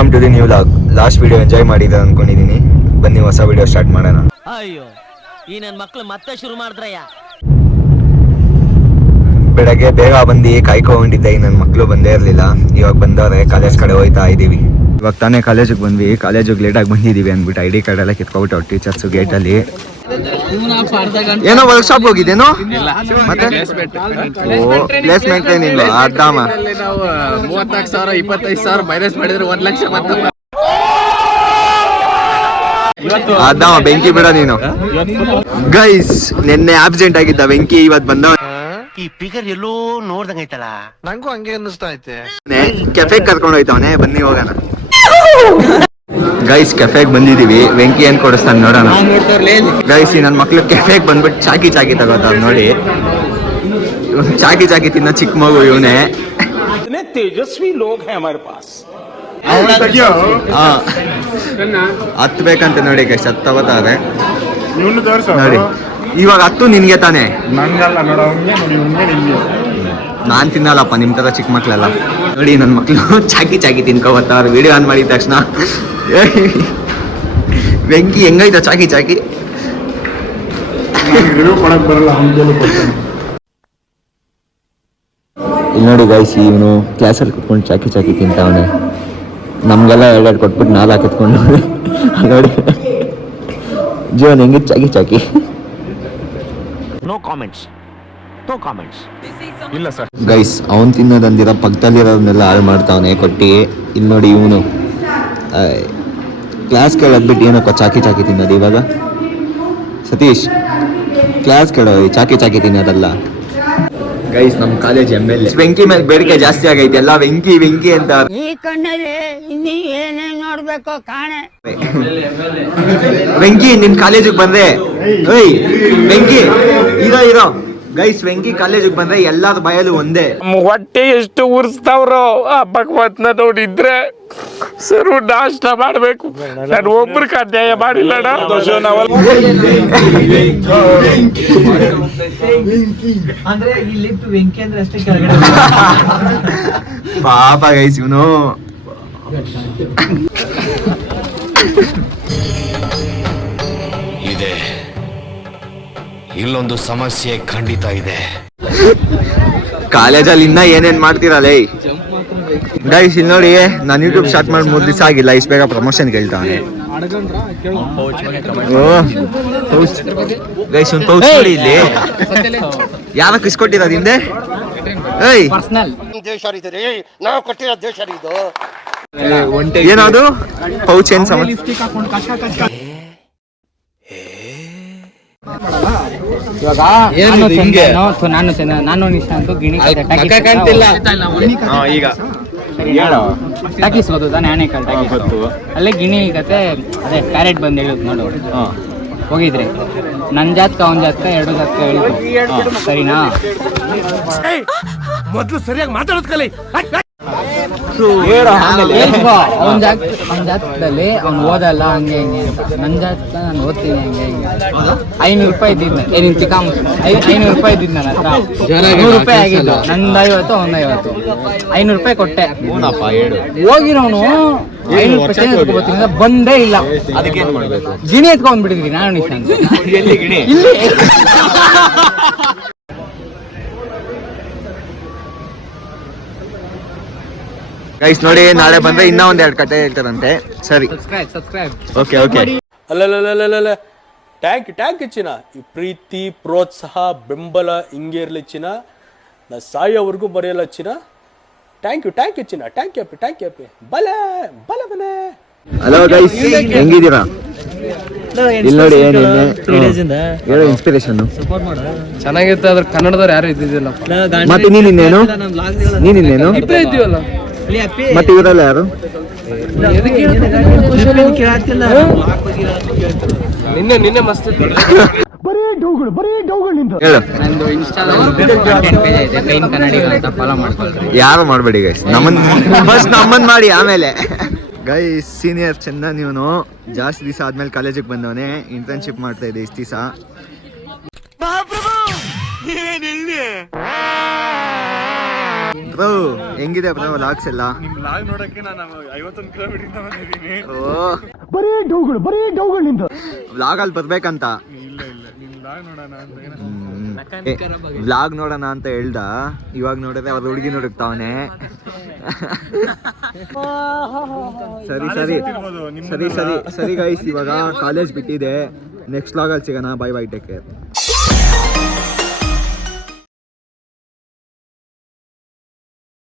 Welcome to the new vlog. Last video enjoy ಮಾಡಿದ್ದೆ ಅನ್ಕೊಂಡಿದ್ದೀನಿ. ಬನ್ನಿ ಹೊಸ ವಿಡಿಯೋ ಸ್ಟಾರ್ಟ್ ಮಾಡೋಣ. ಅಯ್ಯೋ ಈ ನನ್ನ ಮಕ್ಕಳು ಮತ್ತೆ ಶುರು ಮಾಡಿದ್ರಯ್ಯ. ಬೆಳಗ್ಗೆ ಬೇಗ ಬಂದು ಕಾಯ್ಕೊಂಡಿದ್ದೆ, ನನ್ನ ಮಕ್ಕಳು ಬಂದೇ ಇರಲಿಲ್ಲ. ಇವಾಗ ಬಂದವ್ರೆ, ಕಾಲೇಜ್ ಕಡೆ ಹೋಯ್ತಾ ಇದ್ದೀವಿ. ಇವಾಗ ತಾನೇ ಕಾಲೇಜಿಗೆ ಬಂದ್ವಿ. ಕಾಲೇಜಿಗೆ ಲೇಟಾಗಿ ಬಂದಿದ್ದೀವಿ ಅಂದ್ಬಿಟ್ಟು ಐಡಿ ಕಾರ್ಡ್ ಎಲ್ಲ ಕಿತ್ಕೊಬಿಟ್ಟು ಟೀಚರ್ಸು ಗೇಟಲ್ಲಿ. ಏನೋ ವರ್ಕ್ಶಾಪ್ ಹೋಗಿದ್ದೇನೋ ಮತ್ತೆ ಪ್ಲೇಸ್ಮೆಂಟ್ ಏನಿಲ್ಲ. ಅರ್ಧಾಮ 34,000 25,000 ಮೈನಸ್ ಮಾಡಿದ್ರೆ 1 ಲಕ್ಷ ಬಂತು. ಅರ್ಧಾಮ ಬೆಂಕಿ ಬಿಡ ನೀನು. ಗೈಸ್ ನಿನ್ನೆ ಆಬ್ಸೆಂಟ್ ಆಗಿದ್ದ ವೆಂಕಿ, ಇವತ್ತು ಬಂದವ. ಈ ಫಿಗರ್ ಎಲ್ಲೋ ನೋಡ್ದಂಗೈತಲ್ಲ, ನಂಗೂ ಹಂಗೆ ಅನ್ನಿಸ್ತಾ ಐತೆ. ಕೆಫೆಗೆ ಕರ್ಕೊಂಡು ಹೋಯ್ತವನೆ, ಬನ್ನಿ ಹೋಗೋಣ. ಗೈಸ್ ಕೆಫೆಗೆ ಬಂದಿದೀವಿ. ವೆಂಕಿ ಏನ್ ಕೊಡಿಸ್ತಾನೆ ನೋಡೋಣ. ಗೈಸ್ ನನ್ನ ಮಕ್ಳು ಕೆಫೆಗೆ ಬಂದ್ಬಿಟ್ಟು ಚಾಕಿ ತಗೋತಾವ ನೋಡಿ. ಚಾಕಿ ತಿನ್ನೋ ಚಿಕ್ಕ ಮಗು ಇವನೇ. ತೇಜಸ್ವಿ ಲೋಗ್ ಹೈ ಹಮಾರೆ ಪಾಸ್. ಹತ್ಬೇಕಂತ ನೋಡಿ ಗೈಸ್, ತಗೋತಾರೆ ನೋಡಿ. ಇವಾಗ ಹತ್ತು ನಿನ್ಗೆ ತಾನೆ, ನಾನ್ ತಿನ್ನಲ್ಲಪ್ಪ ನಿಮ್ ತರ ಚಿಕ್ಕ ಮಕ್ಳೆಲ್ಲ. ನೋಡಿ ನನ್ನ ಮಕ್ಳು ಚಾಕಿ ತಿನ್ಕೋಬತ್ತಾರ. ವಿಡಿಯೋ ಆನ್ ಮಾಡಿದ ತಕ್ಷಣ ವೆಂಕಿ ಹೆಂಗೈತ ಚಾಕಿ ಇಲ್ಲಿ ನೋಡಿ ಗೈಸ್, ಇವನು ಕ್ಲಾಸಲ್ಲಿ ಕುತ್ಕೊಂಡು ಚಾಕಿ ತಿಂತಾವನೆ. ನಮ್ಗೆಲ್ಲ 2 ಕೊಟ್ಬಿಟ್ಟು 4 ಎತ್ಕೊಂಡು ನೋಡಿ ಜೀವನ ಹೆಂಗಿತ್ತು ಚಾಕಿ. ನೋ ಕಾಮೆಂಟ್ಸ್ ಇಲ್ಲ ಸರ್ ಗೈಸ್ ಅವನು ತಿನ್ನೋದಂದಿರೋ ಪಕ್ಕದಲ್ಲಿರೋದನ್ನೆಲ್ಲ ಹಾಳು ಮಾಡ್ತಾವನೆ ಕೊಟ್ಟು. ಇಲ್ಲಿ ನೋಡಿ ಇವನು ಕ್ಲಾಸ್ ಕೇಳೋದ್ಬಿಟ್ಟು ಏನಕ್ಕ ಚಾಕಿ ತಿನ್ನೋದು ಇವಾಗ. ಸತೀಶ್ ಕ್ಲಾಸ್ ಕೇಳೋ, ಚಾಕಿ ತಿನ್ನೋದಲ್ಲ. ಗೈಸ್ ನಮ್ಮ ಕಾಲೇಜ್ MLA ವೆಂಕಿ ಮೇಲೆ ಬೇಡಿಕೆ ಜಾಸ್ತಿ ಆಗೈತೆ. ಎಲ್ಲ ವೆಂಕಿ ಅಂತ. ಈ ಕಣ್ಣಲ್ಲಿ ಇನ್ನೀ ಏನೇನ್ ನೋಡ್ಬೇಕೋ ಕಾಣೆ. ವೆಂಕಿ ನಿನ್ ಕಾಲೇಜಿಗೆ ಬಂದ್ರೆ, ಓಯ್ ವೆಂಕಿ ಇರೋ ಗೈಸ್, ವೆಂಕಿ ಕಾಲೇಜಿಗೆ ಬಂದ್ರೆ ಎಲ್ಲಾರ ಬಾಯಲ್ಲೂ ಒಂದೇ. ಹೊಟ್ಟೆ ಎಷ್ಟು ಉರ್ಸ್ತಾವ್ರೋ ಆ ಭಗವತ್ನ ನೋಡಿದ್ರೆ ಸರು ನಾಷ್ಟ ಮಾಡ್ಬೇಕು. ನಾನು ಒಬ್ರಿಗೆ ಅನ್ಯಾಯ ಮಾಡಿಲ್ಲಣ್ಣ. ಪಾಪ ಗೈಸ್ ಇವನು. ಇದೆ ಇಲ್ಲೊಂದು ಸಮಸ್ಯೆ ಖಂಡಿತ ಇದೆ. ಕಾಲೇಜಲ್ಲಿ ಇನ್ನ ಏನೇನ್ ಮಾಡ್ತೀರಲ್ಲ ಗೈಸ್. ಇಲ್ಲಿ ನೋಡಿ, ನಾನು ಯೂಟ್ಯೂಬ್ ಸ್ಟಾರ್ಟ್ ಮಾಡಿ 3 ದಿವಸ ಆಗಿಲ್ಲ, ಇಷ್ಟು ಬೇಗ ಪ್ರಮೋಷನ್ ಕೇಳ್ತಾನೆ. ಗೈಸ್ ಒಂದು ಪೌಚ್ ನೋಡಿ ಇಲ್ಲಿ. ಯಾರಕ್ಕೆ ಇಸ್ಕೊಟ್ಟಿರೋದು ಹಿಂದೆ? ಏಯ್ ನಾವು ಕೊಟ್ಟಿರೋ ದೇಶ ಇದು. ಏನದು ಪೌಚ್ ಏನ್ ಸಮಸ್ಯೆ? ನಾನು ನಿಶಾಂತ್ ಗಿಣಿ ಈಗ ಟಾಕೀಸ್ ಗೊತ್ತು ತಾನೆ, ಆಣೆಕಲ್ ಟಾಕೀಸ್. ಅಲ್ಲೇ ಗಿಣಿ ಕತೆ ಅದೇ ಪ್ಯಾರೆಟ್ ಬಂದು ಹೇಳುದು ನೋಡು. ಹೋಗಿದ್ರಿ ನನ್ ಜಾತಕ ಅವನ ಜಾತಕ 2 ಜಾತಕ ಹೇಳಿದ್ರು, ಸರಿನಾ? ಮೊದ್ಲು ಸರಿಯಾಗಿ ಮಾತಾಡೋದ್ ಕಲಿ. ಅವನ ಜಾತಕದಲ್ಲಿ ಅವ್ನು ಓದಲ್ಲ ಹಂಗೆ ಹಿಂಗೆ ಅಂತ. ನನ್ನ ಜಾತಕ ನಾನು ಓದ್ತೀನಿ ಹಂಗೆ ಹಿಂಗೆ. 500 ರೂಪಾಯಿ ಇದ್ದಿದ್ನ ಏನಿನ್ ಚಿಕ್ಕ 500 ರೂಪಾಯಿ ಇದ್ದಿದ್ ನನ್ನ ಹತ್ರ. 100 ರೂಪಾಯಿ ಆಗಿದ್ದು ನಂದು 50 ಅವ್ನ 50. 500 ರೂಪಾಯಿ ಕೊಟ್ಟೆ. ಹೋಗಿರೋನು 500 ರೂಪಾಯಿ ಬಂದೇ ಇಲ್ಲ. ಗಿಣಿ ಎತ್ಕೊಂಡ್ಬಿಟ್ಟಿದ್ರಿ ನಾನು ನಿಶಾಂತ್. ಇಲ್ಲಿ ಗೈಸ್ ನೋಡಿ, ನಾಳೆ ಬಂದ್ರೆ ಇನ್ನೂ 1-2 ಕತೆ ಹೇಳ್ತಾರಂತೆ. ಸರಿ ಸಬ್ಸ್ಕ್ರೈಬ್. ಓಕೆ ಅಲ್ಲಲ್ಲಲ್ಲಲ್ಲ ಟ್ಯಾಂಕ್ ಚಿನ್ನ. ಈ ಪ್ರೀತಿ ಪ್ರೋತ್ಸಾಹ ಬೆಂಬಲ ಹಿಂಗೆ ಇರ್ಲಿ ಚಿನ್ನ. ನಾ ಸಾಯೋವರೆಗೂ ಬರೆಯಲ್ಲ ಚಿನ್ನ. ಥ್ಯಾಂಕ್ ಯು ಚಿನ್ನ. ಥ್ಯಾಂಕ್ ಯು ಬಲೆ ಬನೆ. Hello guys, ಹೆಂಗಿದ್ದೀರಾ? ಇಲ್ಲಿ ನೋಡಿ ಹೇಳೋ ಇನ್ಸ್ಪಿರೇಷನ್ ಚೆನ್ನಾಗಿತ್ತು. ಅದ್ರ ಕನ್ನಡದವ್ರು ಯಾರು ಇದ್ದಿದ್ದಿಲ್ಲ. ಮತ್ತೆ ನೀನಿನ್ನೇನು ಇದ್ದೀವಲ್ಲ. ಮತ್ತೆ ಇವರೆಲ್ಲ ಯಾರು? ನಿನ್ನೆ ಮಸ್ತ್ ಹೇಳು. ನಂದು ಇನ್ಸ್ಟಾದಲ್ಲಿ ಕಂಟೆಂಟ್ ಪೇಜ್ ಐತೆ, ಕೈನ್ ಕನ್ನಡಿಗ ಅಂತ, ಫಾಲೋ ಮಾಡ್ಕೊಳ್ರಿ. ಯಾರು ಮಾಡಬೇಡಿ ಗೈಸ್, ನಮ್ಮನ್ ಮಾಡಿ ಆಮೇಲೆ. ಗೈಸ್ ಸೀನಿಯರ್ ಚಂದನ್ ಇವನು ಜಾಸ್ತಿ ದಿವಸ ಆದ್ಮೇಲೆ ಕಾಲೇಜಿಗೆ ಬಂದವನೇ. ಇಂಟರ್ನ್ಶಿಪ್ ಮಾಡ್ತಾ ಇದೆ ಇಷ್ಟು ದಿವಸ. ಬ್ರೋ ಹೆಂಗಿದೆ ಬ್ರೋ ವ್ಲಾಗ್ಸ್ ಎಲ್ಲ? ಲಾಗ್ ನೋಡಕ್ಕೆ ನಾನು 51 ಕಿಲೋಮೀಟರ್ ಇಂದ ಬಂದಿದ್ದೀನಿ. ವ್ಲಾಗ್ ಅಲ್ಲಿ ಬರ್ಬೇಕಂತ ಇಲ್ಲ ನಿಮ್ ಲಾಗ್ ನೋಡೋಣ ಅಂತ ವ್ಲಾಗ್ ನೋಡೋಣ ಅಂತ ಹೇಳ್ದ. ಇವಾಗ ನೋಡಿದ್ರೆ ಅವ್ರ ಹುಡುಗಿ ಹುಡುಕ್ತಾವನೆ. ಸರಿ ಸರಿ ಸರಿ ಸರಿ ಸರಿ ಗೈಸ್, ಇವಾಗ ಕಾಲೇಜ್ ಬಿಟ್ಟಿದೆ. ನೆಕ್ಸ್ಟ್ ವ್ಲಾಗಲ್ಲಿ ಸಿಗೋಣ. Bye bye, take care.